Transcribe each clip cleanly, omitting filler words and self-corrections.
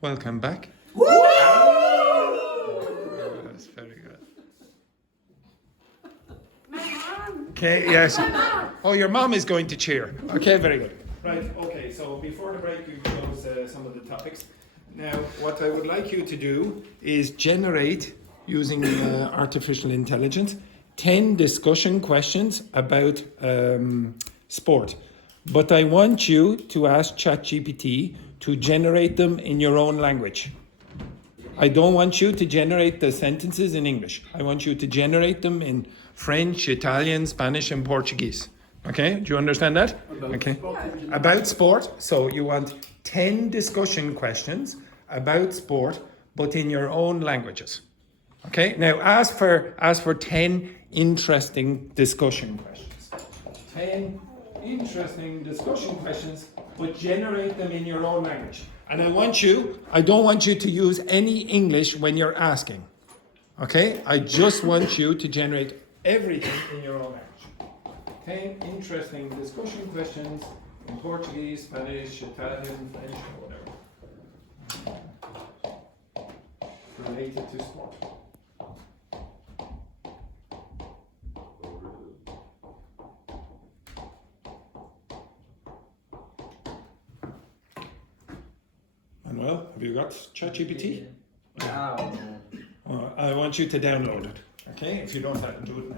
Welcome back. That's very good. Okay, yes. Oh, your mom is going to cheer. Okay, very good. Right, okay, so before the break, you chose some of the topics. Now, what I would like you to do is generate, using artificial intelligence, 10 discussion questions about sport. But I want you to ask ChatGPT to generate them in your own language. I don't want you to generate the sentences in English. I want you to generate them in French, Italian, Spanish, and Portuguese. Okay, do you understand that? Okay. About sport. So you want 10 discussion questions about sport, but in your own languages. Okay, now ask for 10 interesting discussion questions. 10 interesting discussion questions, but generate them in your own language. And I don't want you to use any English when you're asking. Okay? I just want you to generate everything in your own language. 10 interesting discussion questions in Portuguese, Spanish, Italian, French, or whatever. Related to sport. Manuel, have you got ChatGPT? Wow. I want you to download it. Okay? If you don't have to do it now.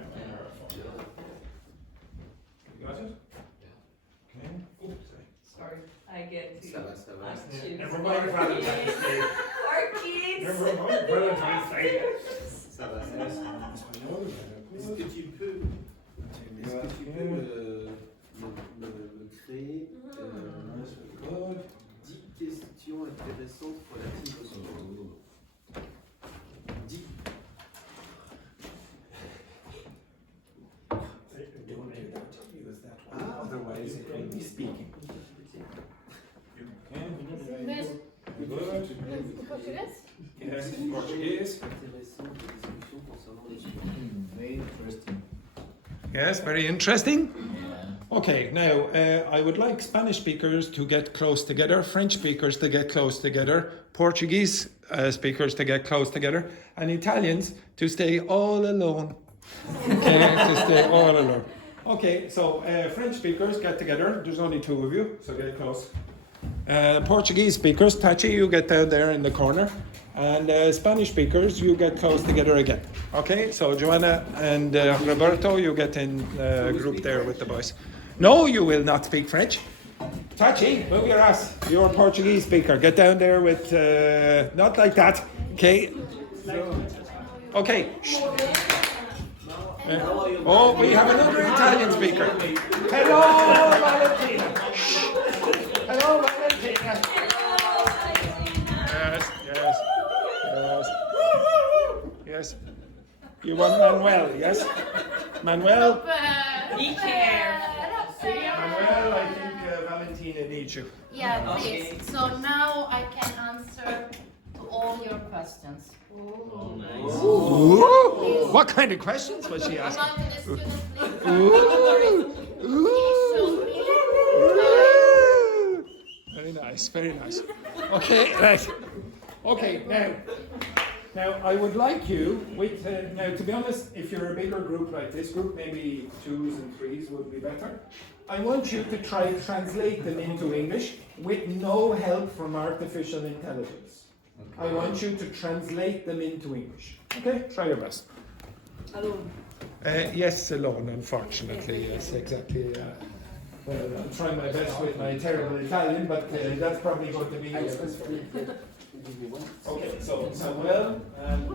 You got it? Okay. Oops, Sorry, I get to. Ça va, ça va. Never mind Valentine's Day. Our kids. Never mind Valentine's Day. Ça va, ça va. Est-ce que tu peux me créer 10 questions intéressantes pour la team de son 10. Otherwise, it will be speaking. Português? Yes, Portuguese. Intéressant pour discussion concernant les sports. Very interesting. Yes, very interesting. Yeah. Okay, now I would like Spanish speakers to get close together, French speakers to get close together, Portuguese speakers to get close together, and Italians to stay all alone. Okay, to stay all alone. Okay, so French speakers get together. There's only two of you, so get close. Portuguese speakers, Tachi, you get down there in the corner. And Spanish speakers, you get close together again. Okay, so Joanna and Roberto, you get in group there with the boys. No, you will not speak French. Tachi, move your ass. You're a Portuguese speaker. Get down there with, not like that. Okay. Okay. Shh. Oh, we have another Italian speaker. Hello, Valentina. Shh. Hello, Valentina. Yes, yes, yes. Yes. You want Manuel, yes? Manuel? Be care. Manuel, I think Valentina needs you. Yeah, please. So now I can answer to all your questions. Oh, nice. Ooh. What kind of questions was she asking? Ooh. Ooh. Very nice, very nice. Okay, right. Okay, now I would like you, now to be honest, if you're a bigger group like this group, maybe 2s and 3s would be better. I want you to try to translate them into English with no help from artificial intelligence. I want you to translate them into English. Okay, try your best. Alone. Yes, alone, unfortunately, yes, exactly. Well, I'm trying my best with my terrible Italian, but that's probably going to be useless for you. Okay, so Samuel and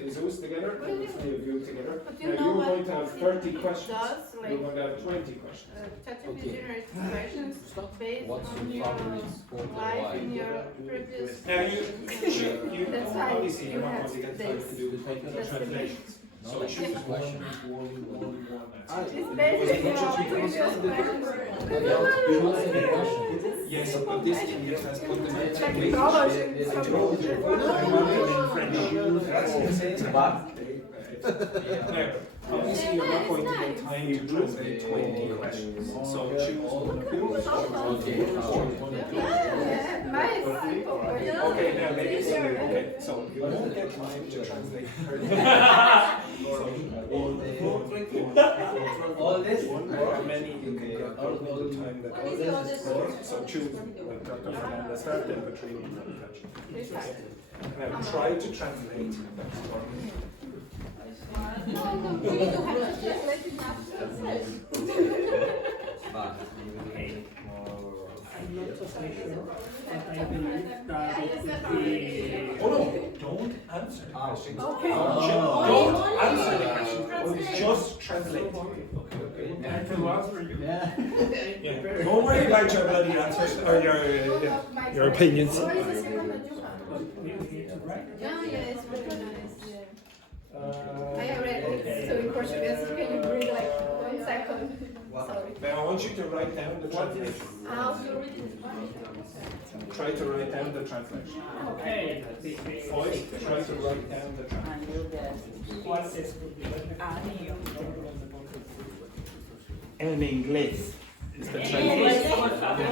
Jesus together, and the three of you together. Now you're going to have 30 questions. You're going to have 20 questions. ChatGPT generates questions based What's on your your favorite sport or life why? in your previous. Now you That's why obviously you you're not have going to get time to do the translations. So choose one. It's based on your previous questions. Yes, but this can be transported Like to knowledge in French. Now, obviously you're not going to get time to translate 20 questions. So choose one. Yeah, mine is simple. Okay, now ladies, okay, so you won't get time to translate 30. All this? How many you can get all the time that so choose Dr. Fernanda start, then Katrina and Now try to translate. No, we do have to translate it after. I'm not totally sure, but I believe that it would be. Oh no, don't answer the question. Okay. Don't answer the question. Just translate. Yeah. Don't worry about your bloody answers or your opinions. What is the second that you have? Yeah, it's very nice. I have read it, so in Portuguese, can you bring like 1 second? Sorry. Now I want you to write down the translation. I'll also read it in Spanish. Try to write down the translation. Okay. Voice, try to write down the translation. What is could be? En inglés is the You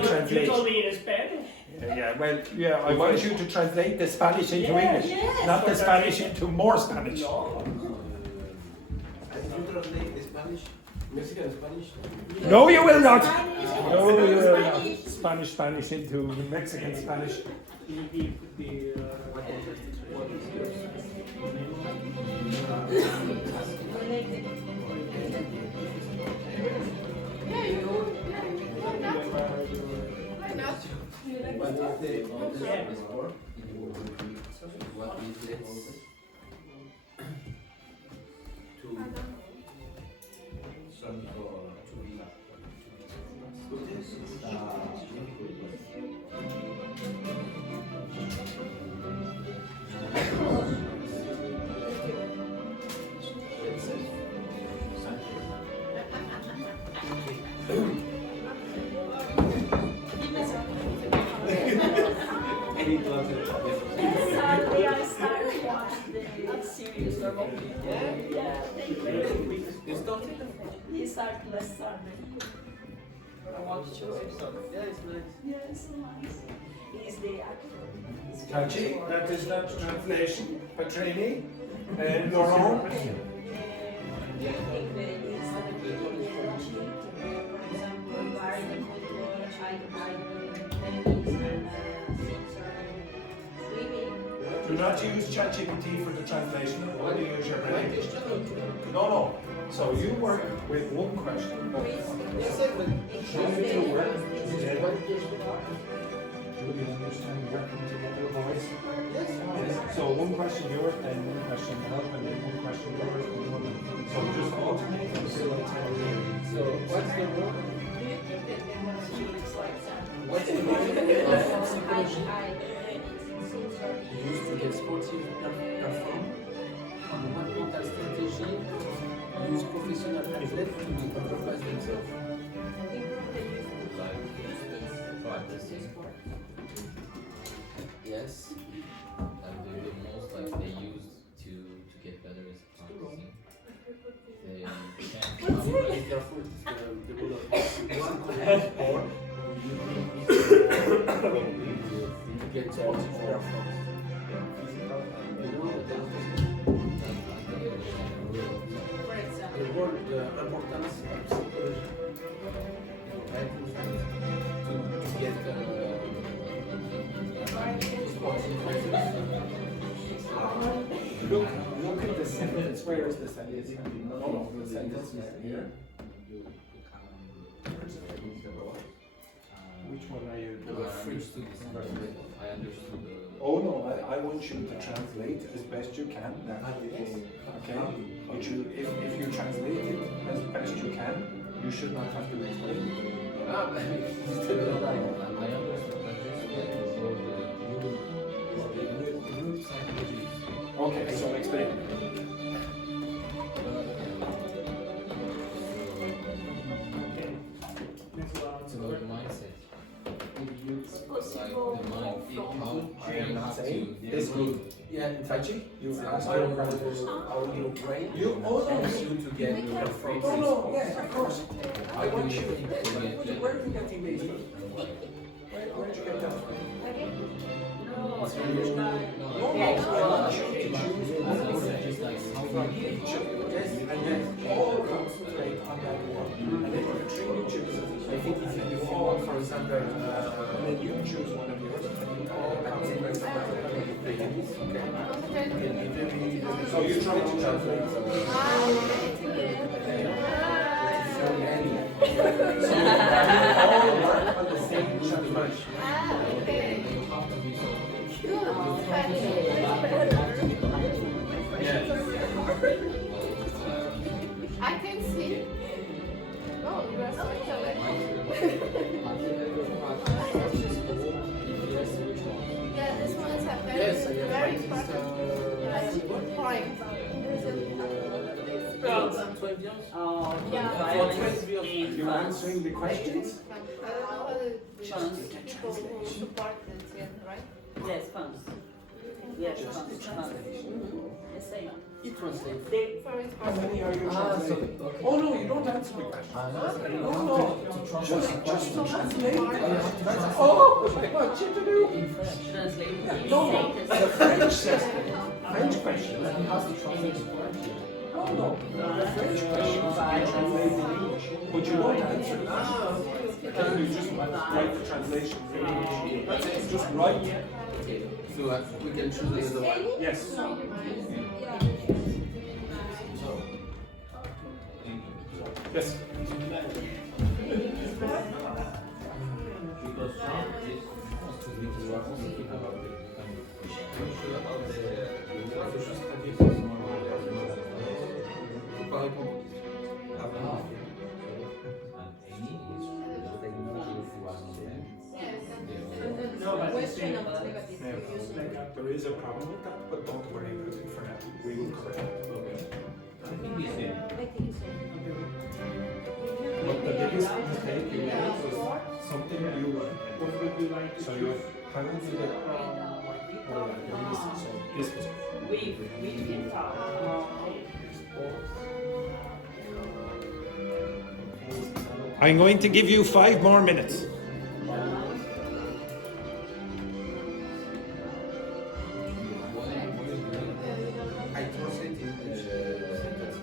translation. told me in Spanish. Yeah, well, yeah, I want you to translate the Spanish into English, not the Spanish into more Spanish. No. Mexican Spanish? No, you will not. No, you will not. Spanish into Mexican Spanish. Maybe it could be. Yeah, you. Why not? Why not? What is the What is it? Saturday I started watching the series Roleplay. Yeah, thank you. He started last Saturday. I watched 2 episodes. Yeah, it's nice. Yeah, it's so nice. He's the actor. Tachi, that is not translation. Patrini and Laurent. Do not use ChatGPT for the translation. Only use your brain. No. So you work with one question. Do you understand working together, boys? Yes. So one question yours, then one question help, and then one question yours, and one. So just alternate until I tell you. So, what's the word? What's the used to get sportive perform on one mental strategy, use professional athletes to develop themselves. Yes. The most like they use to get better is practicing. They can't Be careful, the rule of sport to get sportive performance. You know, For example. the word, the importance of psychology to get sportive results. Look at the sentence. Where is the sentence? No, the sentence is here. Which one are you doing? I understood the. Oh no, I want you to translate as best you can. Okay? But if you translate it as best you can, you should not have to explain it. Ah, I understood that there's the group psychology. Okay, so explain it. Okay. Let's go on It's to about the the mindset. It's possible Like the mind I am not saying this group. Yeah, in Tai Chi, you ask your how you train. You helps you to get your front. No, yeah, of course. I want you. Where are you getting these from? Where did you get that from? It's really No, I want you to choose from each of you. Yes, and then all concentrate on that one. And then you train each of you. I think if you all, for example, and then you choose one of yours, and you all concentrate on that one. So you try to translate. So you all work on the same translation. I can see. Oh, you are so yeah, this one is a very important point. Oh, You're answering the questions? I don't know how the people who support it yet, right? Yes, funds. Yes, funds. The same. It translates. For instance, How many are you translating? Oh no, you don't answer the question. No, just to translate. Oh, what you to do? Translate. No, the French system. French question. No, the French question is translated in English, but you don't answer the question. Can you just write the translation in English? That's it, just write. So we can choose the other one. Yes. Yes. There is a problem with that, but don't worry about it for now. We will correct it. But the biggest mistake you made was something you what would you like? So you how would you get so this was We can talk. I'm going to give you 5 more minutes. I translated the sentence.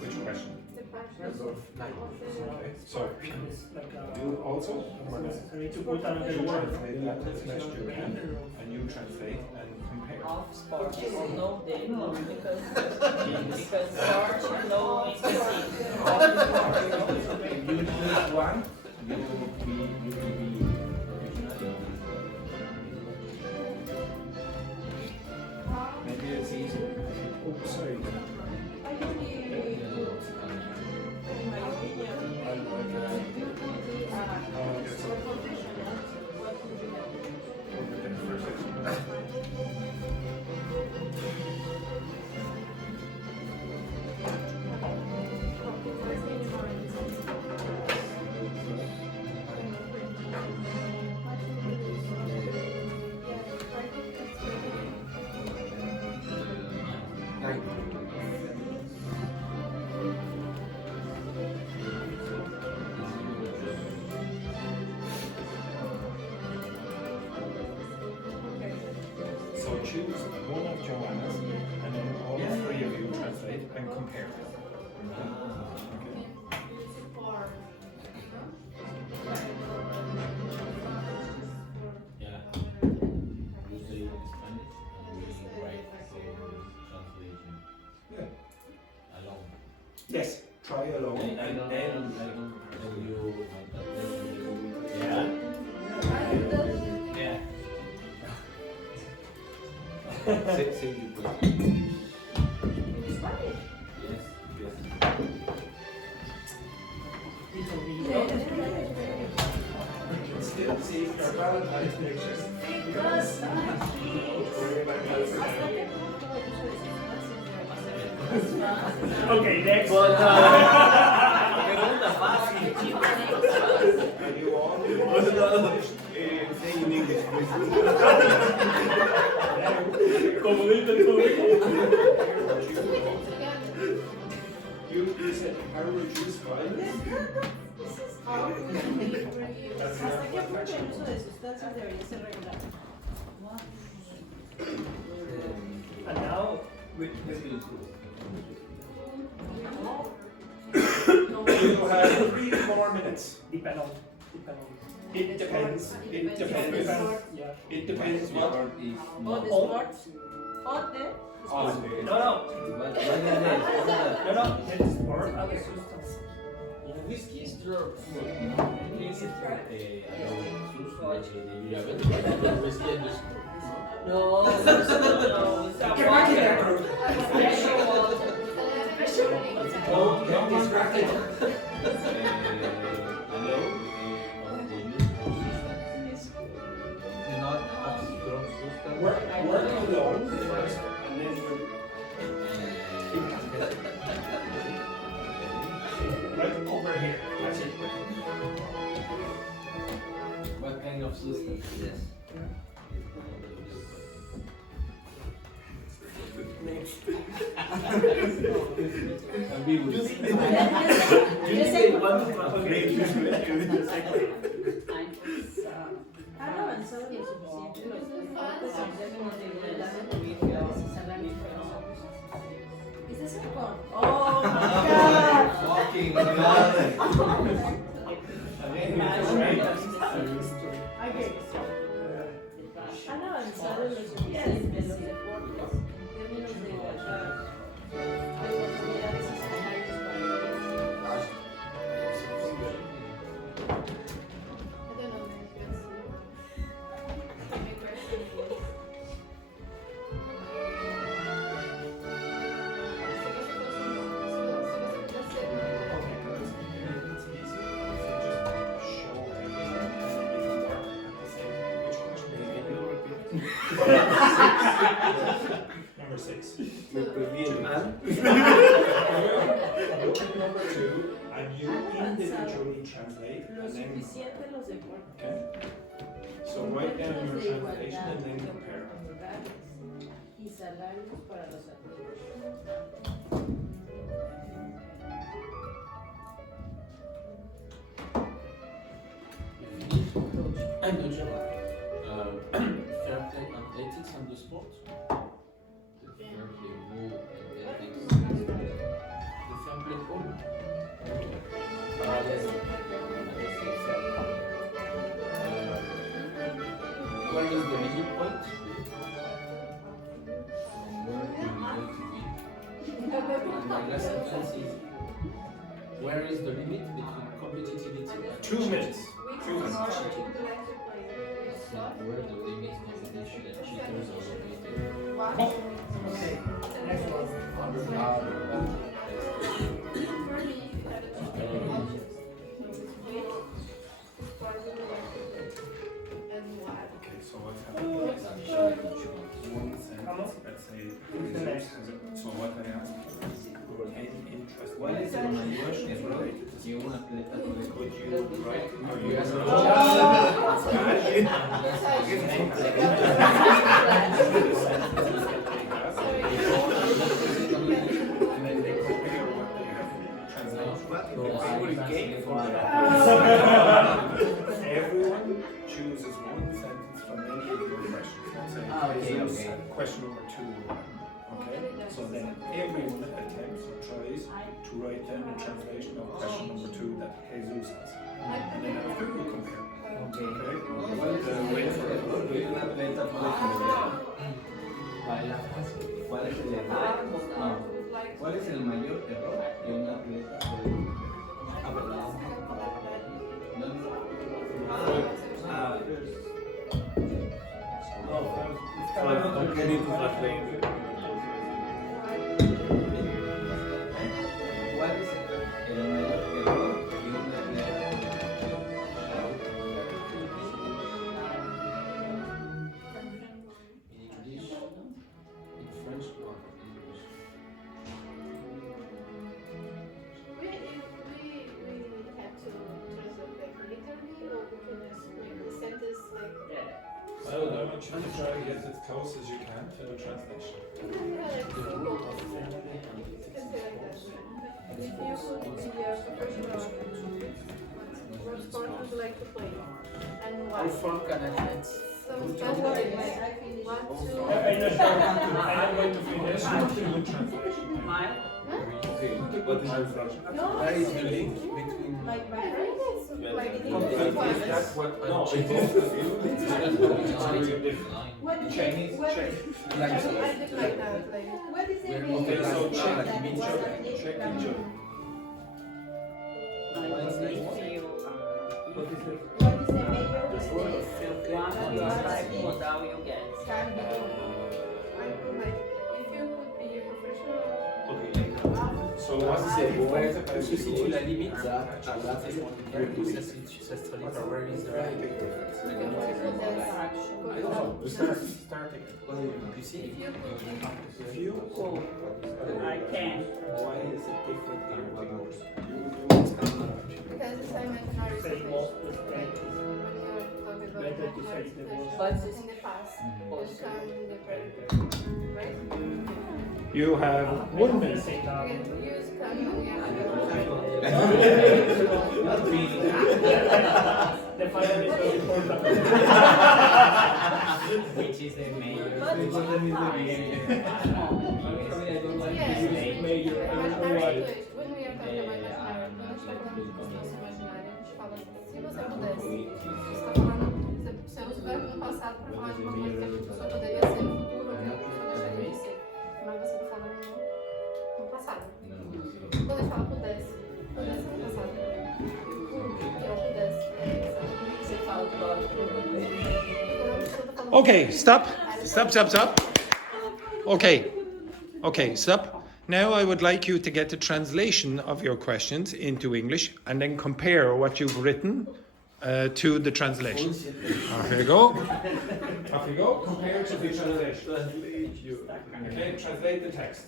Which question? So, you also? I need to put another word. As best you can, and you translate and compare. Off sport. No, they know because sport no specific. You choose one, you will be maybe it's easier. Oh, sorry. So choose one of Joanna's, and then all 3 of you translate and compare. Yeah. Usually in Spanish and we write the translation alone. Yes, try alone I and don't then. tell you yeah. Yeah. Say you put. Yes. Still see if you're Valentine's pictures. Okay, next. Pregunta fácil. ¿Hasta qué punto el uso de sustancias debería ser regulado? And now, You have 3 more minutes. depend on. It depends. It depends. Yeah. It depends what. Oh, the sports? Oh, the sports. No, it's sport and the substance. Whisky is drug. Whisky and just No, no, it's a water. Special water. Oh, get distracted. Work alone first, and then you. Right over here. That's it. What kind of substance? Yes. Ambiguous. Han avanzado lo suficiente los deportes en términos de igualdad de oportunidades y salarios para los abusos. ¿Es eso con? ¡Oh, my God! Fucking God. Han avanzado lo suficiente los deportes en términos de igualdad de oportunidades y salarios para los Number 6. Look at number 2, and you individually translate, Lo and then, suficiente los deportes. okay? So write down your translation and then compare. Y salarios para los atletas. Fair play athletics and the sport. The fair play rule athletics. The fair play rule. Yes. Where is the limit point? And where do we want to be? And my last sentence is, where is the limit between competitivity and 2 minutes. 2 minutes. where the limit competition and cheaters are located? Okay, next one. Okay, so what happens? One sentence, let's say, so what I ask any interest. ¿Cuál es el mayor error que un atleta puede Could you write? Or you You ask? And then they compare what they have translated. Everyone chooses one sentence from any of your questions. Let's say Jesus, question number 2. Okay? So then everyone attempts or tries to write down a translation of question number 2 that Jesus has. And then after you compare. Okay? Wait for it. un atleta puede cambiar para la frase? ¿Cuál es el error? No. ¿Cuál es el mayor error que un atleta puede cometer? ¿Cuál es el mayor error que un atleta in English, in French or English? We have to translate like literally, or we can just make the sentence like. So I want you to try to get as close as you can to the translation. You can say like that. If you could be a professional athlete, what sport would you like to play? And why? How far can athletes? Some special things. What to... I'm going to finish. Mine? Okay, what is translation? Where is the link between? Like my friends? Like Is that what No, I'm it is Chinese? I did like that. Like, what is it? Okay, so check Like, each other. Check each other. I was going to feel What is the major mistake? one like modal you get. I could like, if you could be a professional So what is it? Where se situe la limite? Where is the right big difference? Starting. You see, if you could if you go, I can. why is it different here? because it's imaginary situation. Like when you're talking about imaginary situation But in the past, you come in the present, right? You have 1 minute. You can use come when you have The final is very important. Which is the major. Yes, Major, I don't know why. when we are talking about imaginary, quando a gente está falando de distância imaginária, a gente fala, se você pudesse, você está falando, você usa o verbo no passado para falar de uma coisa que a pessoa poderia ser no futuro, ou que a pessoa deixaria de ser, mas você está falando no passado. Quando a gente fala pudesse no passado, que é o pudesse, Você fala do lado quando a pessoa está falando Okay, stop. Okay, stop. Now I would like you to get the translation of your questions into English and then compare what you've written to the translation. Off you go. Off you go. Compare to the translation. Okay, translate the text.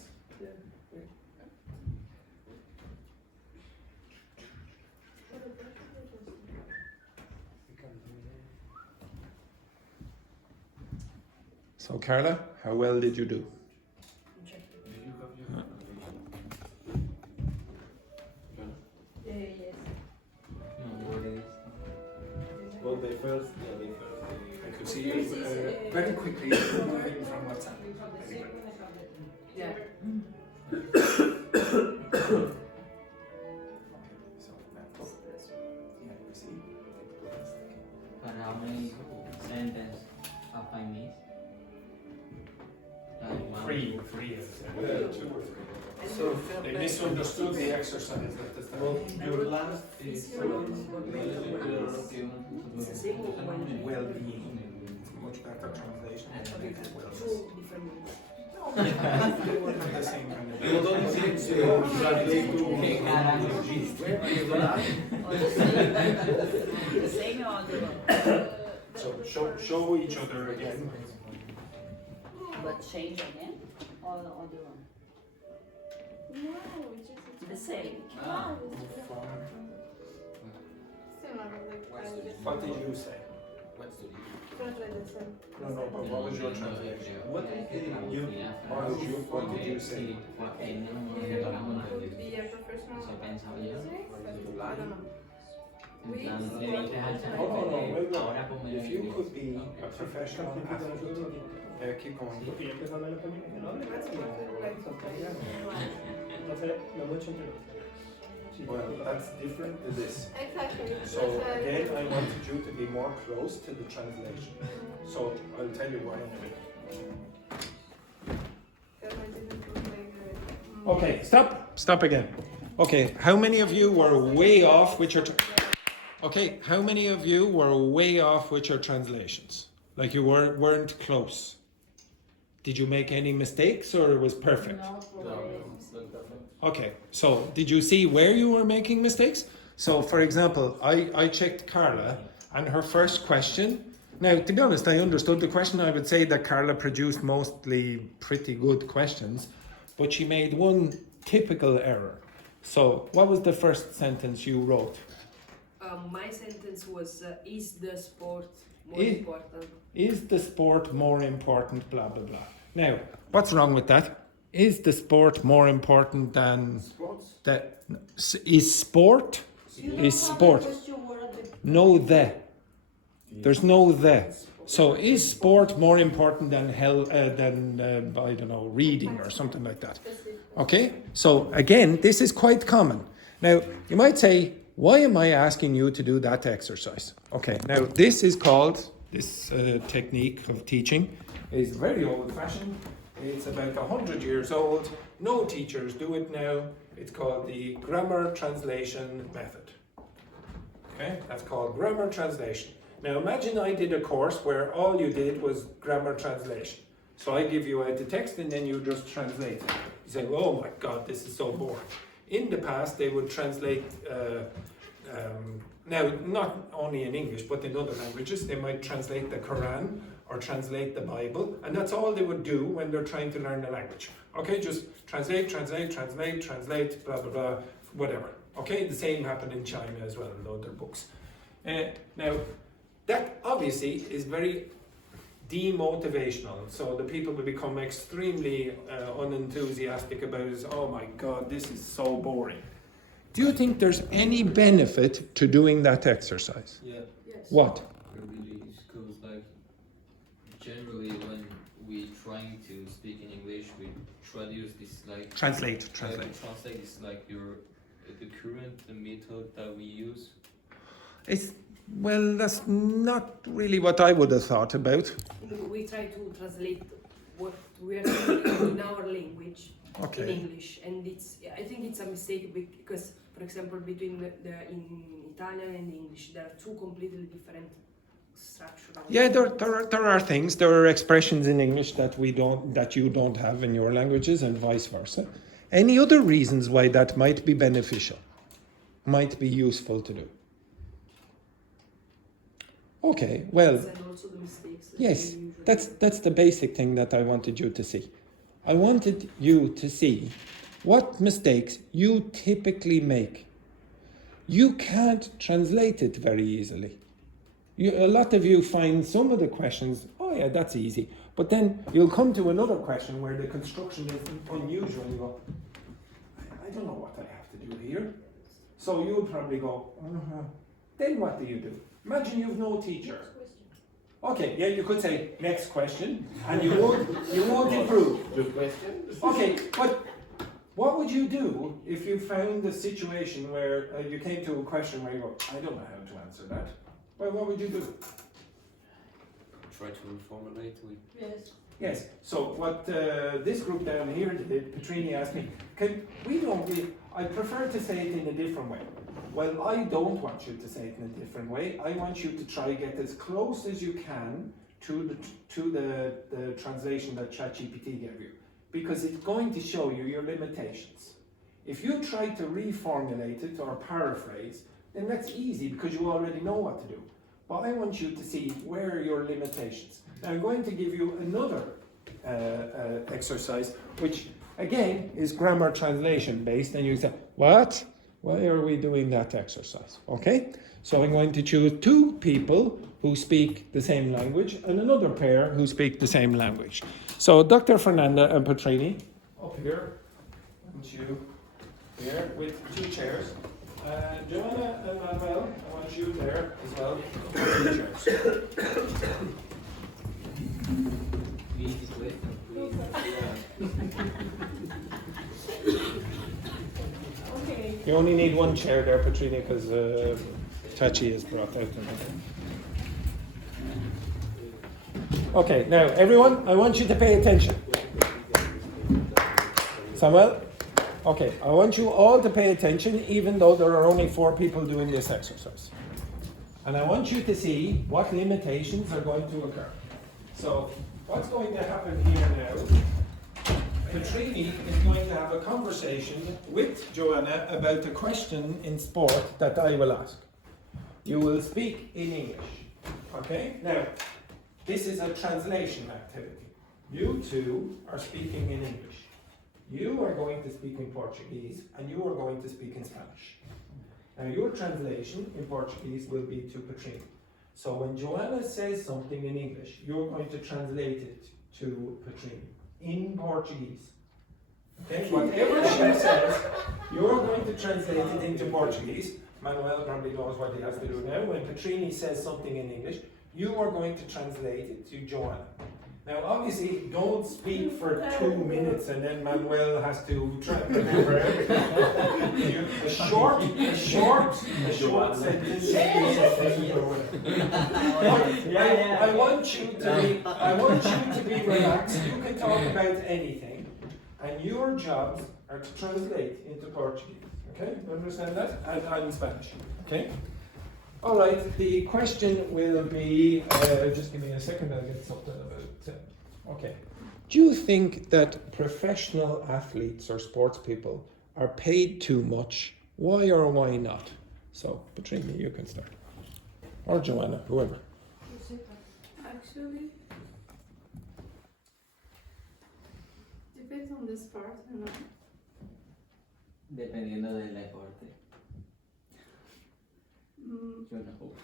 So Carla, how well did you do? yes. Well, they first, I could see you very quickly moving from WhatsApp. Yeah. But how many sentences have I missed? Like one. Three. 2 or 3. So They misunderstood the exercise at the start. well, your last is well-being. It's a much better translation than wellness. The same kind of. You don't need to translate to The same or the one? So show each other again. But change again? Or the other one? No, it's just The same. Ah, still not like I just What did you say? translated some. No, but what was your translation? What did you say? Be a professional. I don't know. If you could be a professional athlete, keep going. Porque ya empezó a hablar español, que no hable. That's what like Entonces, lo mucho entre los. Sí, Well, that's different to this. exactly. So again, I wanted you to be more close to the translation. So I'll tell you why in a minute. Okay, stop again. Okay, how many of you were way off with your... Okay, how many of you were way off with your translations? Like you weren't close? Did you make any mistakes or it was perfect? Okay, so did you see where you were making mistakes? So for example, I checked Carla and her first question. Now, to be honest, I understood the question. I would say that Carla produced mostly pretty good questions, but she made one typical error. So what was the first sentence you wrote? My sentence was, is the sport more Is- important? Is the sport more important, blah, blah, blah. Now, what's wrong with that? Is the sport more important than Sports? that? Is sport? Is sport? No the. There's no the. So is sport more important than I don't know, reading or something like that? Okay. So again, this is quite common. Now you might say, why am I asking you to do that exercise? Okay. Now this is called this technique of teaching is very old-fashioned. It's about 100 years old. No teachers do it now. It's called the grammar translation method. Okay, that's called grammar translation. Now imagine I did a course where all you did was grammar translation. So I give you out the text and then you just translate it. You say, oh my God, this is so boring. In the past, they would translate, now not only in English, but in other languages. They might translate the Quran or translate the Bible, and that's all they would do when they're trying to learn the language. Okay, just translate, blah, blah, blah, whatever. Okay, the same happened in China as well, in other books. Now, that obviously is very demotivational, so the people will become extremely unenthusiastic about it. Oh my God, this is so boring. Do you think there's any benefit to doing that exercise? Yeah, Yes. What? really, because like generally when we trying to speak in English, we try to use this like Translate. translate is like the current method that we use. Well, that's not really what I would have thought about. We try to translate what we are saying in our language in Okay. English, and I think it's a mistake because, for example, between in Italian and English, there are two completely different structural. Yeah, there are things, there are expressions in English that you don't have in your languages, and vice versa. Any other reasons why that might be beneficial, might be useful to do? Okay, well, And also the mistakes. That yes, we usually that's the basic thing that I wanted you to see. I wanted you to see what mistakes you typically make. You can't translate it very easily. A lot of you find some of the questions, oh yeah, that's easy. But then you'll come to another question where the construction is unusual and you go, I don't know what I have to do here. So you'll probably go, Then what do you do? Imagine you've no teacher. Okay, yeah, you could say next question, and you won't improve. Good question. Okay, but what would you do if you found a situation where you came to a question where you go, I don't know how to answer that? Well, what would you do? Try to reformulate with. Yes. Yes, so what this group down here did, Petrini asked me, I prefer to say it in a different way. Well, I don't want you to say it in a different way. I want you to try get as close as you can to the translation that ChatGPT gave you, because it's going to show you your limitations. If you try to reformulate it or paraphrase, then that's easy because you already know what to do. But I want you to see where are your limitations. Now I'm going to give you another exercise, which again is grammar translation based, and you say, what? Why are we doing that exercise? Okay, so I'm going to choose two people who speak the same language and another pair who speak the same language. So Dr. Fernanda and Petrini, up here, and you here with two chairs. Joanna and Manuel, I want you there as well, with two chairs. Okay. You only need one chair there, Petrini, because Tachi is brought out. Okay, now everyone, I want you to pay attention. Samuel? Okay, I want you all to pay attention, even though there are only 4 people doing this exercise. And I want you to see what limitations are going to occur. So, what's going to happen here now? Petrini is going to have a conversation with Joanna about a question in sport that I will ask. You will speak in English. Okay? Now, this is a translation activity. You two are speaking in English. You are going to speak in Portuguese, and you are going to speak in Spanish. Now, your translation in Portuguese will be to Petrini. So when Joanna says something in English, you're going to translate it to Petrini in Portuguese. Okay, whatever she says, you're going to translate it into Portuguese. Manuel probably knows what he has to do now. When Petrini says something in English, you are going to translate it to Joanna. Now, obviously, don't speak for 2 minutes and then Manuel has to translate for everything. A short sentence. I want you to be relaxed. You can talk about anything, and your jobs are to translate into Portuguese. Okay, you understand that? And I'm Spanish. Okay. All right. The question will be. Just give me a second. I'll get something about. Okay. Do you think that professional athletes or sports people are paid too much? Why or why not? So, Petrini, you can start. Or Joanna, whoever. Actually, depends on the sport, you know. Dependiendo del deporte. Yo no juego.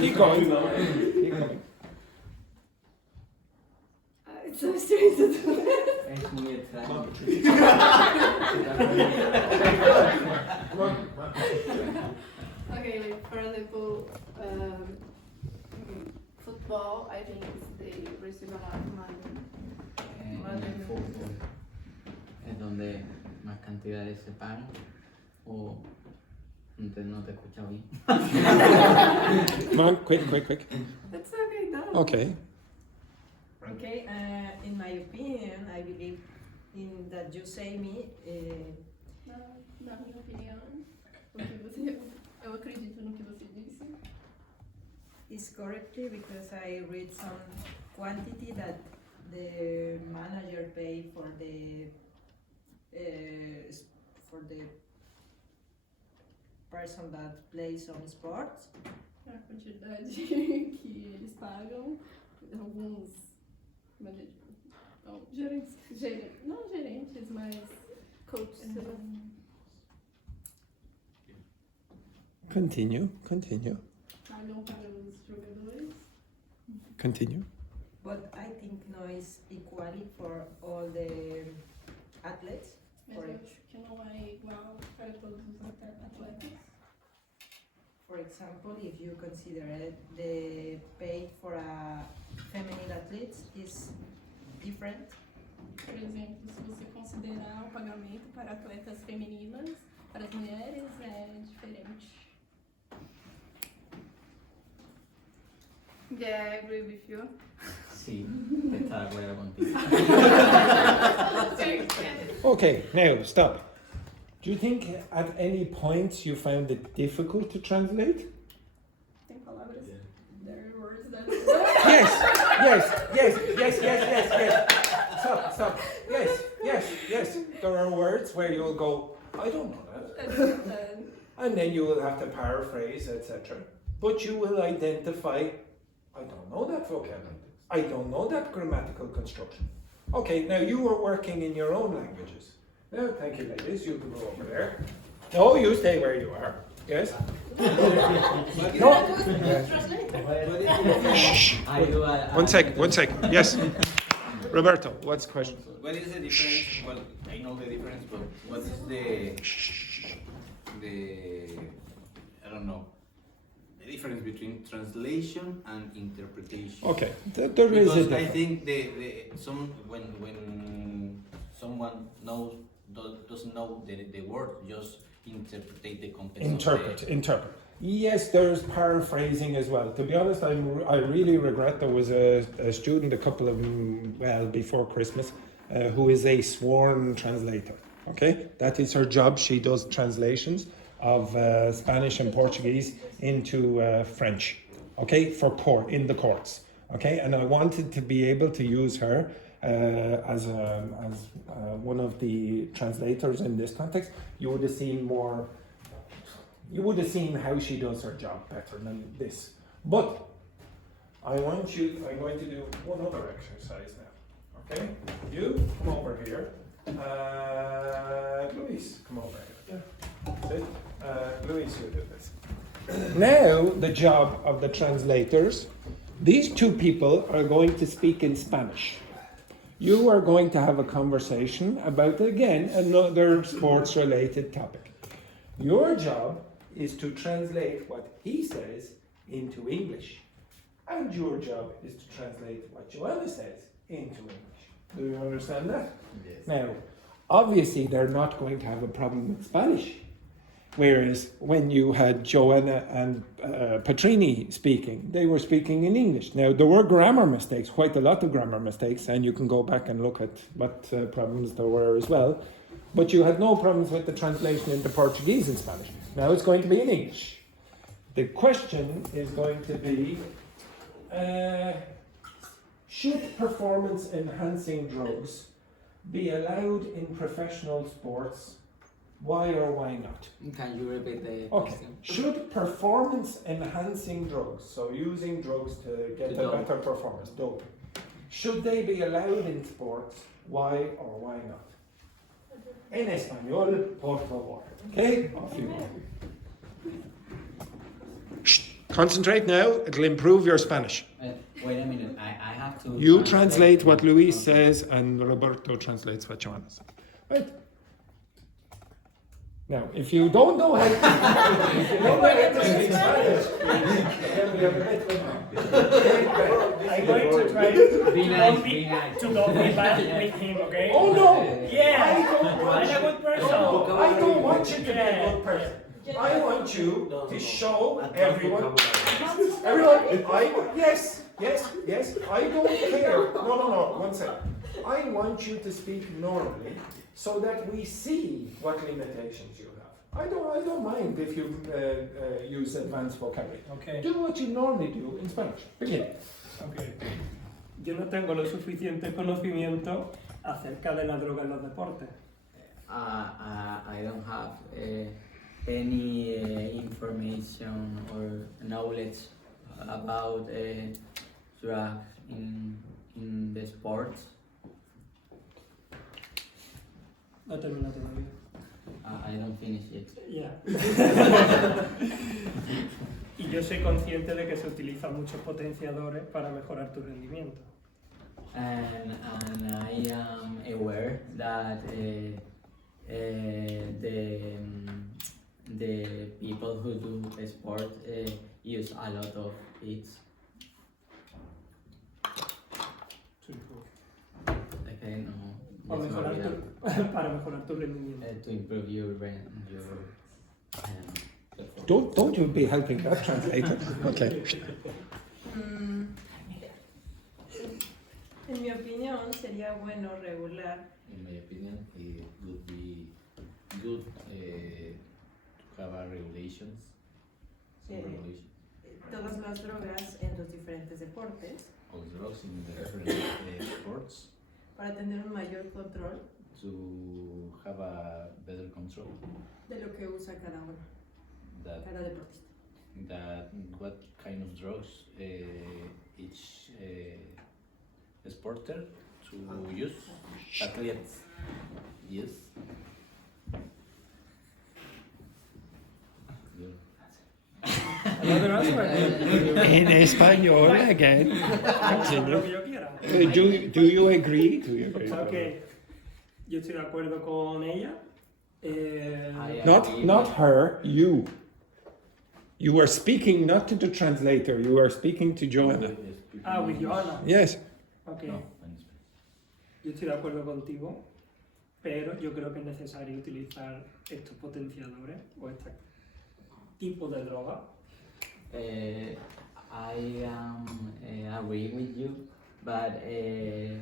Keep going. It's so strange to do that. Es muy extraño. Okay, like for example, football, I think they receive a lot of money. En el fútbol es donde más cantidades se pagan o entonces no te escucha bien. Come on, quick. That's okay, no. Okay. Okay, in my opinion, I believe in that you say me. Na minha opinião, eu acredito no que você disse. Is correctly because I read some quantity that the manager pay for the person that plays on sports. A quantidade que eles pagam, alguns não, gerentes, mas coaches. Continue. Pagam para os jogadores. Continue. But I think no is equally for all the athletes. Mas eu acho que não é igual para todos os atletas. For example, if you consider it, the pay for a feminine athlete is different. Por exemplo, se você considerar o pagamento para atletas femininas, para as mulheres é diferente. Yeah, I agree with you. Sí, está de acuerdo contigo. Okay, now stop. Do you think at any point you found it difficult to translate? Tem palavras, there are words that... Yes. Stop. Yes. There are words where you'll go, I don't know that. And then you will have to paraphrase, etc. But you will identify, I don't know that vocabulary. I don't know that grammatical construction. Okay, now you are working in your own languages. Well, thank you, ladies. You can go over there. No, you stay where you are. Yes? No. Shh. One sec. Yes. Roberto, what's the question? What is the difference? Well, I know the difference, but what is the I don't know, the difference between translation and interpretation? Okay, there is a Because difference. I think when someone doesn't know the word, just interpret the context. Interpret. Yes, there's paraphrasing as well. To be honest, I really regret there was a student before Christmas who is a sworn translator. Okay, that is her job. She does translations of Spanish and Portuguese into French. Okay, in the courts. Okay, and I wanted to be able to use her as one of the translators in this context. You would have seen how she does her job better than this. But I'm going to do one other exercise now. Okay? You come over here. Luis, come over here. Sit. Luis, you do this. Now, the job of the translators. These two people are going to speak in Spanish. You are going to have a conversation about, again, another sports-related topic. Your job is to translate what he says into English. And your job is to translate what Joanna says into English. Do you understand that? Yes. Now, obviously, they're not going to have a problem with Spanish. Whereas when you had Joanna and Petrini speaking, they were speaking in English. Now, there were grammar mistakes, quite a lot of grammar mistakes, and you can go back and look at what problems there were as well. But you had no problems with the translation into Portuguese and Spanish. Now it's going to be in English. The question is going to be, should performance-enhancing drugs be allowed in professional sports? Why or why not? Can you repeat the Okay. question? Should performance-enhancing drugs, so using drugs to get a Doping. better performance, doping, should they be allowed in sports? Why or why not? En español, por favor. Okay? Off you go. Shh. Concentrate now, it'll improve your Spanish. Wait a minute, I have to... You translate what Luis says and Roberto translates what Joanna says. Right? Now, if you don't know how to, if you don't know how to speak Spanish, then we have a bit of a I'm going to try Be nice, be nice. to go be bad with him, okay? Oh no! Yeah, I don't want I'm a good person. No, I don't want you to be a good person. I want you to show everyone. Yes, I don't care. No, one second. I want you to speak normally so that we see what limitations you have. I don't mind if you use advanced vocabulary. Okay. Do what you normally do in Spanish. Begin. Okay. Yo no tengo lo suficiente conocimiento acerca de la droga en los deportes. I don't have any information or knowledge about drugs in the sports. No termino todavía. I don't finish it. Ya. Y yo soy consciente de que se utilizan muchos potenciadores para mejorar tu rendimiento. And I am aware that the people who do sport use a lot of it. To improve. Okay, no. Para let's not mejorar do tu, that. para mejorar tu rendimiento. To improve your Don't you be helping that translator. Okay. En mi opinión, sería bueno regular. In my opinion, it would be good to have regulations. Some regulations Todas las drogas en los diferentes deportes of drugs in the different sports para tener un mayor control to have a better control de lo que usa cada uno, cada deportista. that what kind of drugs each sporter to use. Athletes. Yes. Another answer? In español again. Lo que yo quiera. Do you agree? Do you agree? Okay. Yo estoy de acuerdo con ella. Not her, you. You are speaking not to the translator, you are speaking to Joanna. With Joanna. Yes. Okay. Yo estoy de acuerdo contigo, pero yo creo que es necesario utilizar estos potenciadores o este tipo de droga. I agree with you, but I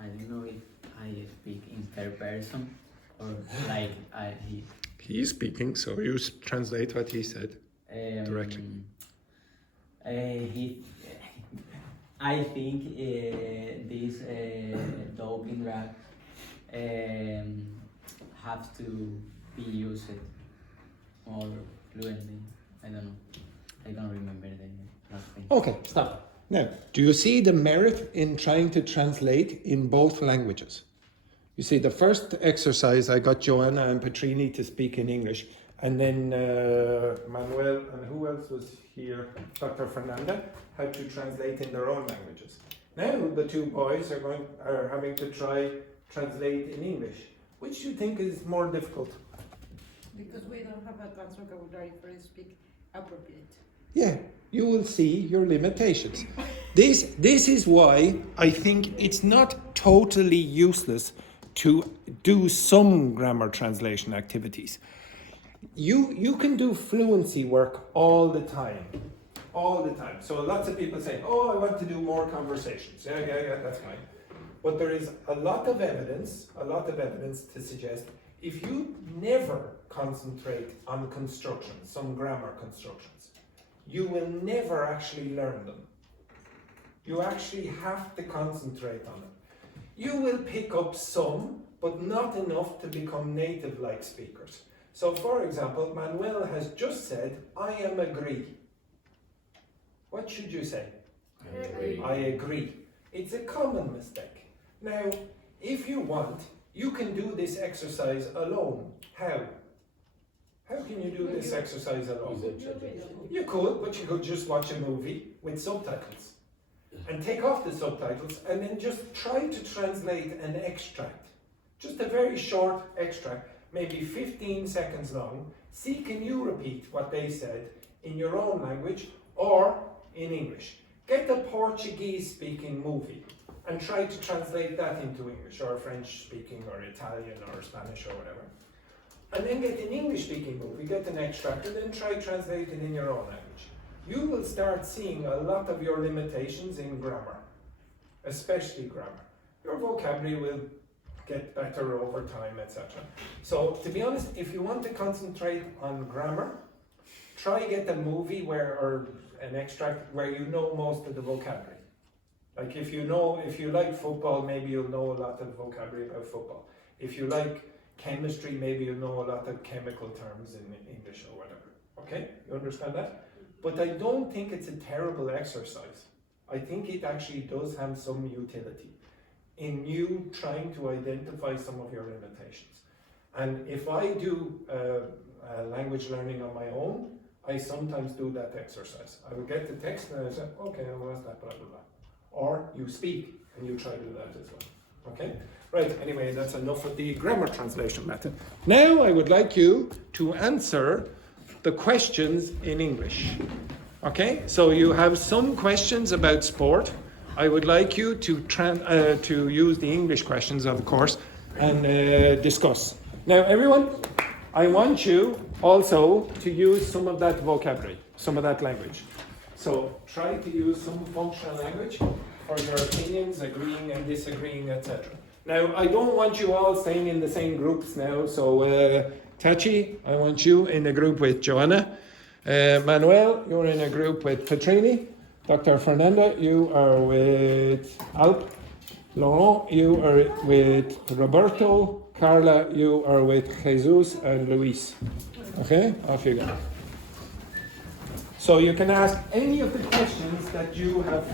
don't know if I speak in third person or like He is speaking, so you translate what he said directly. I think these doping drugs have to be used more fluently. I don't know. I don't remember the last thing. Okay, stop. Now, do you see the merit in trying to translate in both languages? You see, the first exercise, I got Joanna and Petrini to speak in English, and then Manuel and who else was here? Dr. Fernanda had to translate in their own languages. Now the two boys are having to try translate in English. Which do you think is more difficult? Because we don't have advanced vocabulary for speak appropriate. Yeah, you will see your limitations. This is why I think it's not totally useless to do some grammar translation activities. You can do fluency work all the time. All the time. So lots of people say, oh, I want to do more conversations. Yeah, that's fine. But there is a lot of evidence to suggest if you never concentrate on constructions, some grammar constructions, you will never actually learn them. You actually have to concentrate on them. You will pick up some, but not enough to become native-like speakers. So for example, Manuel has just said, I am agree. What should you say? I agree. It's a common mistake. Now, if you want, you can do this exercise alone. How? How can you do this exercise alone? You could, but you could just watch a movie with subtitles and take off the subtitles and then just try to translate an extract. Just a very short extract, maybe 15 seconds long. See, can you repeat what they said in your own language or in English? Get a Portuguese speaking movie and try to translate that into English, or French speaking, or Italian, or Spanish, or whatever. And then get an English speaking movie, get an extract, and then try translating in your own language. You will start seeing a lot of your limitations in grammar, especially grammar. Your vocabulary will get better over time, etc. So, to be honest, if you want to concentrate on grammar, try get a movie or an extract where you know most of the vocabulary. Like if you like football, maybe you'll know a lot of vocabulary about football. If you like chemistry, maybe you'll know a lot of chemical terms in English or whatever. Okay, you understand that? But I don't think it's a terrible exercise. I think it actually does have some utility in you trying to identify some of your limitations. And if I do language learning on my own, I sometimes do that exercise. I will get the text and I say, okay, what was that, blah, blah, blah. Or you speak and you try to do that as well. Okay? Right, anyway, that's enough of the grammar translation method. Now I would like you to answer the questions in English. Okay? So you have some questions about sport. I would like you to use the English questions, of course, and discuss. Now, everyone, I want you also to use some of that vocabulary, some of that language. So try to use some functional language for your opinions, agreeing and disagreeing, etc. Now, I don't want you all staying in the same groups now. So Tachi, I want you in a group with Joanna. Manuel, you're in a group with Petrini. Dr. Fernanda, you are with Alp. Laurent, you are with Roberto. Carla, you are with Jesus and Luis. Okay, off you go. So you can ask any of the questions that you have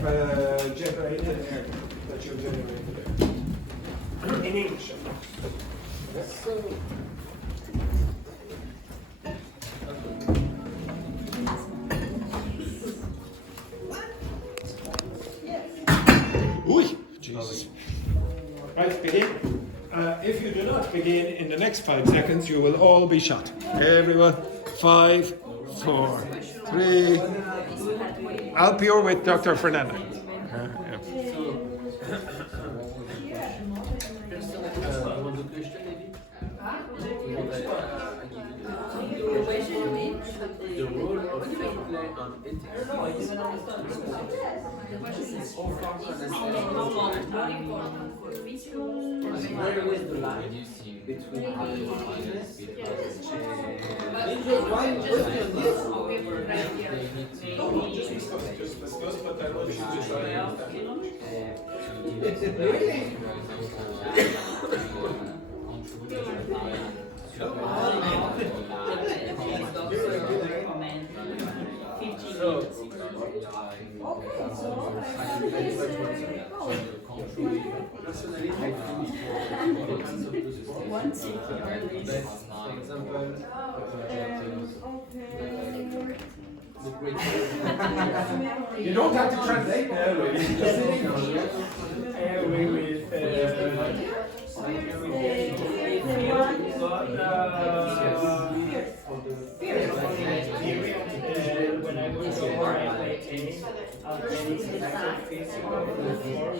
generated there, that you've generated there. In English. So, Ui, Jesus. Right, begin. If you do not begin in the next 5 seconds, you will all be shot. Everyone, 5, 4, 3. I'll be here with Dr. Fernanda. The role of fair play on ethics. Where is the line between Just discuss, but I want you to You don't have to translate now. I agree with when I was over, I played tennis. Tennis is like physical before.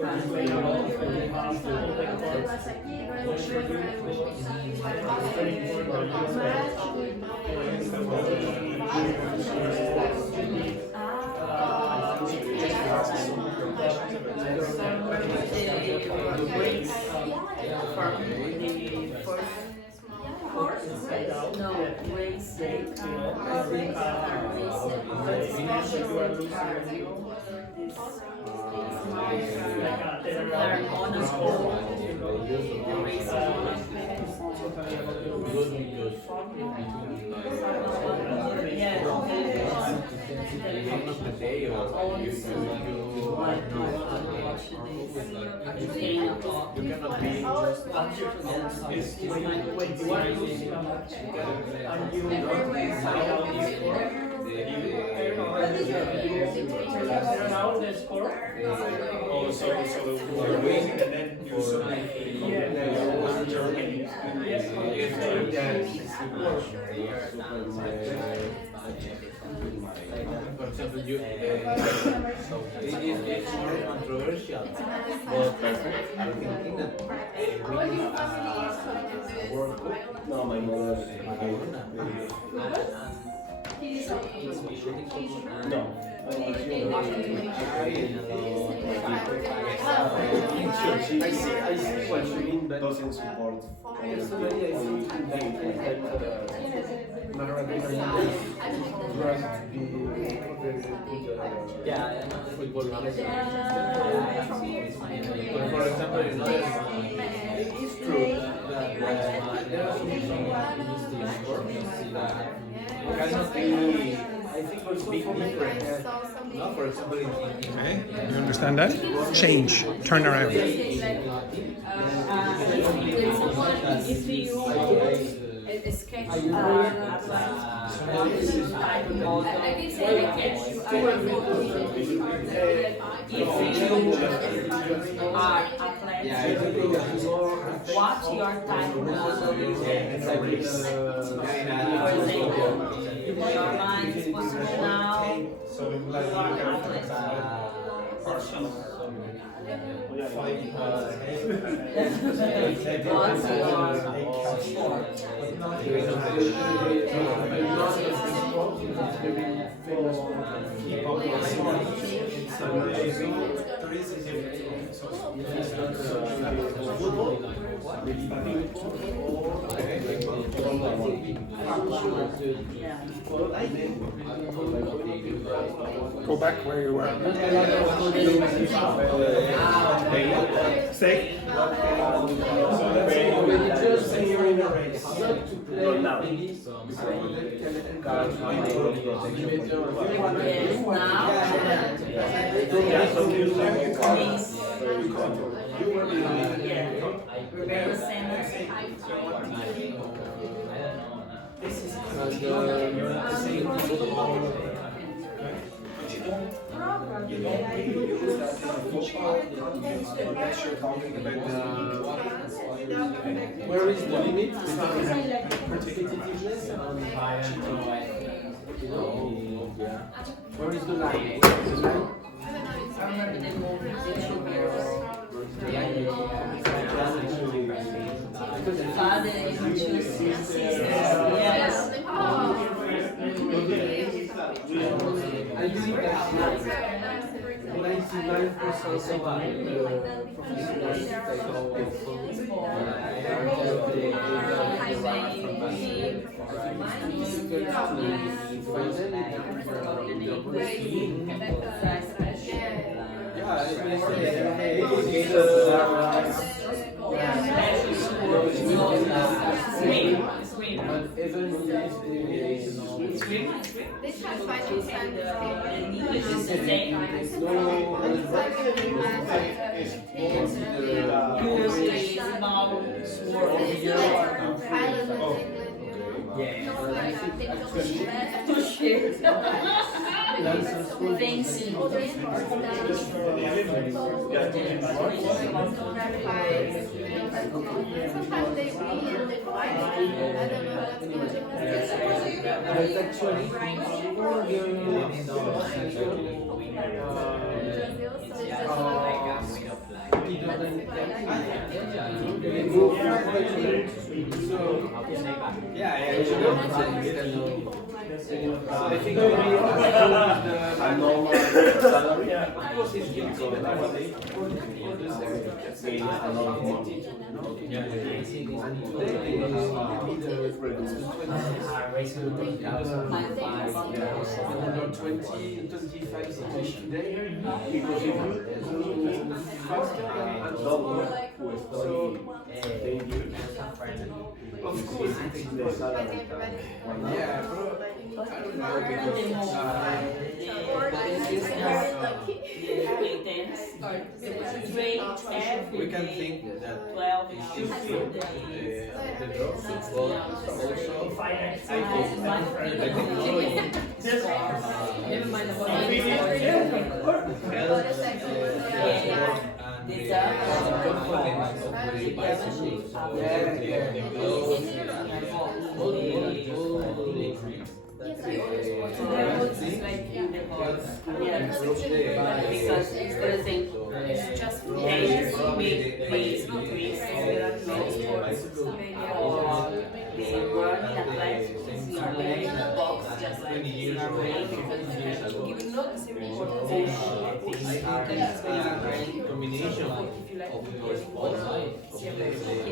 Because you play a lot, but you have to hold the court. Push your beautiful. It's very important No, race day. Oh, so you're waiting and then you submit. For example, it's more controversial, but Argentina wins a World Cup. No, my mother. No. I see what you mean, but doesn't support. Personally, I think that Maradona was to be very good football manager. For example, it's true that there are some cannot be. I think also big difference. No, for example, Okay, you understand that? Change, turn around. A sketch. I did say like yes, you are What's your type of your mind is possible now. Go back where you were. Stay. Just say you're in a race. You don't really use that in football unless you're talking about where is the limit? competitiveness Where is the line? Father, you choose sisters. Yes. I believe that 99% of This has final standards. English is the same. Usually it's about sword. things in Sometimes they read and they fight. I don't know what's going I think the normal salary was his gift, so nowadays they are not wanting to. Under 20-25 situation there, because if you do faster and Dogme who study they do. Of course, it is the salary. Yeah, bro. I don't know because we can think that 12 it should be the drop, but also I think because, for example, it's just days, it's not weeks, there are no sports, or they run in athletics, we are playing in the box, just like in our brain, because Given not the same importance combination of your sports, for example,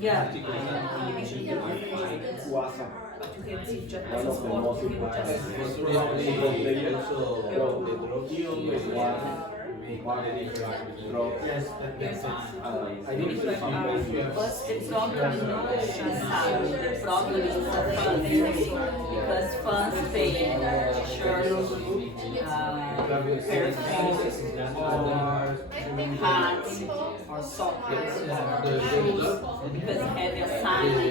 yeah. but you can see just one as a of the most sport, you can important just players of the drop is one drop. But the problem is the funds, because funds pay shirts, perfumes, or hats, or socks, because have a sign in the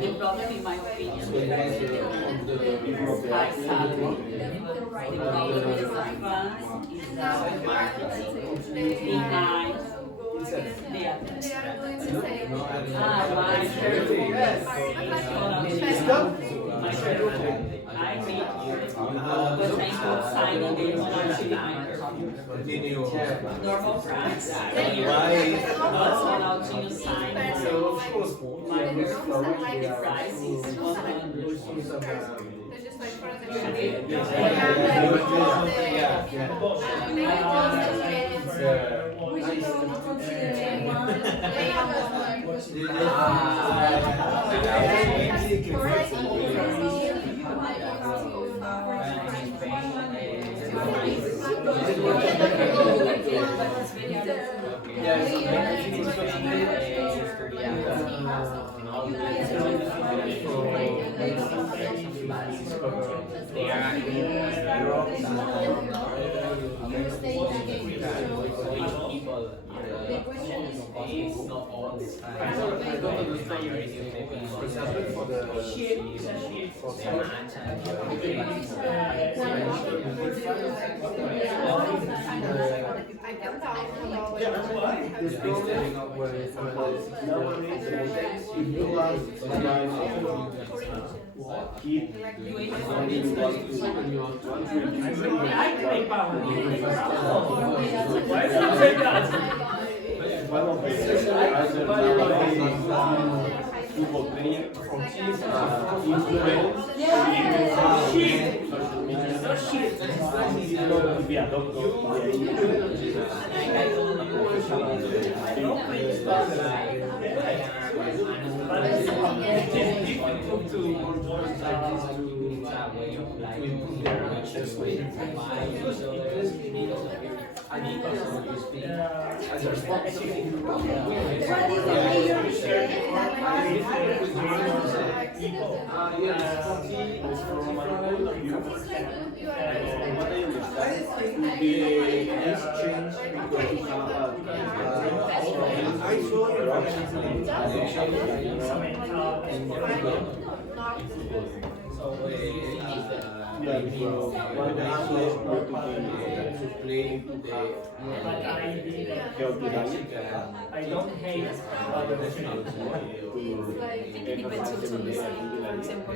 The problem, in my opinion, is high salary. The problem is the funds, is the marketing behind the athletes. My shirt, I made, but I could sign on the normal price. Ronaldinho signed my girlfriend price is 100. Just like for The question is not all this time. I don't understand for example for the football player from influence, to be a doctor, it's difficult to improve their I need to speak as a responsibility. Yes, from my point of view, what I understand the exchange because I saw I don't hate other I think it depends also on the city. For example,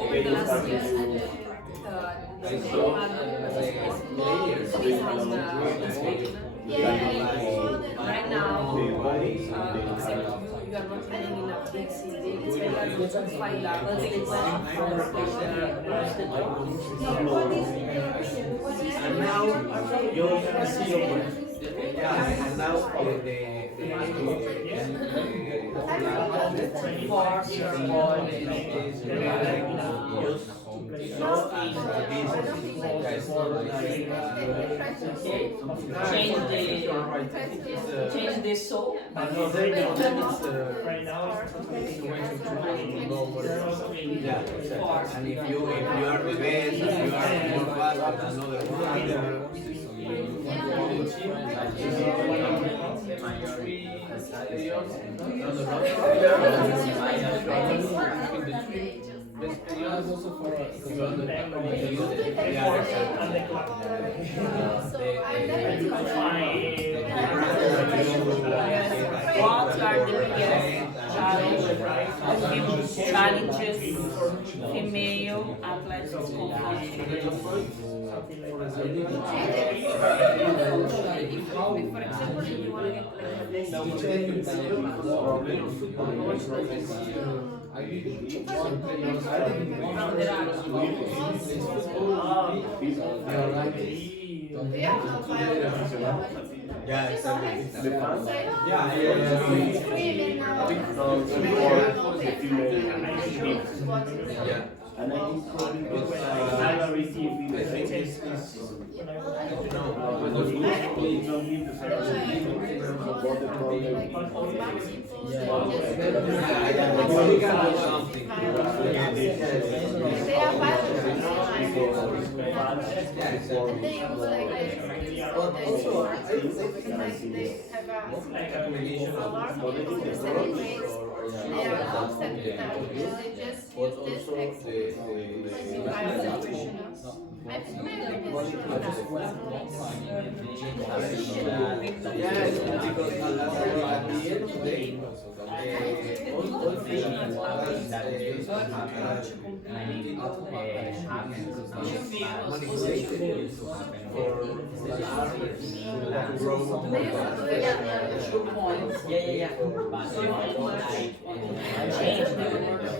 over the last years, right now, except you are not living in a big city, it's very hard to find out the things And now you're gonna see your and now change the soul. right now it's yeah, exactly. And if you are the best, if you are more fast than another What are the biggest challenges female athletes confront? For example, if you want to yeah, exactly. Yeah. And I think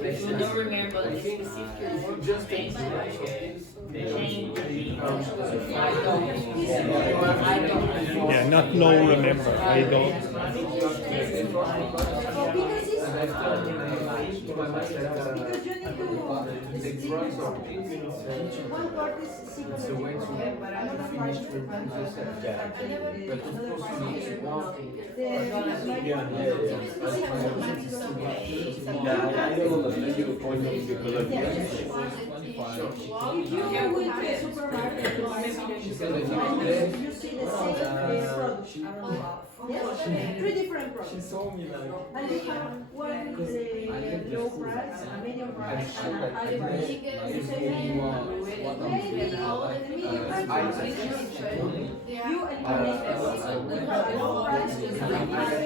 You don't remember the specific Yeah, not no remember. I don't. One part is secret, another part is you see the same product. Yes, three different products. And you have one with a low price, a medium price, and a high price. You say, maybe the medium price is you and the low price is a high price.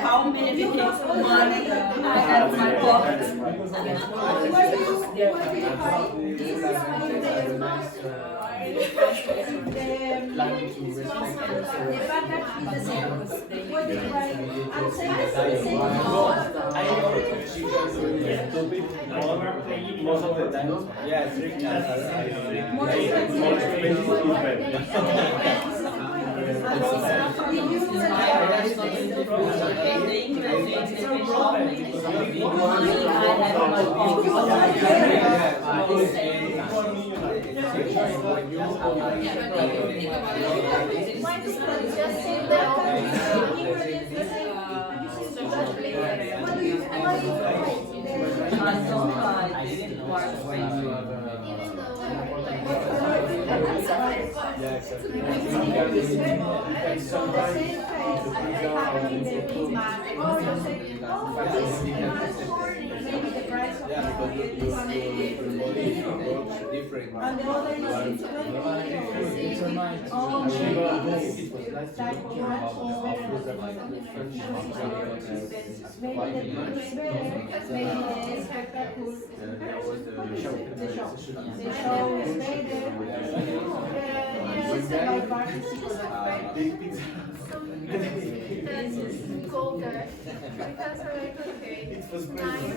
How many money I have in my pocket? Why do you buy this their master? The package is the same. What you buy and size is the same. Most of the time, More Yeah, exactly. So the same thing happened in the beginning. Or you say, oh, this month, maybe the price of Yeah, because the your body approach different. and the other is 20 or oh, type of match is better. Maybe the food is better, maybe the spectacle is better. The show is better. Yes, my participants. Go there because I'm like, okay, It was nice.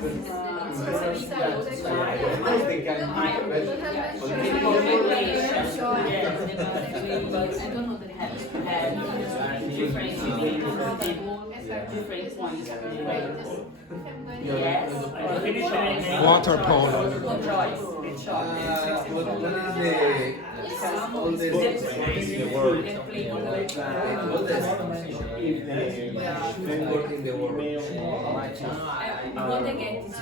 Water polo. What is the word? Framework in the world. What again is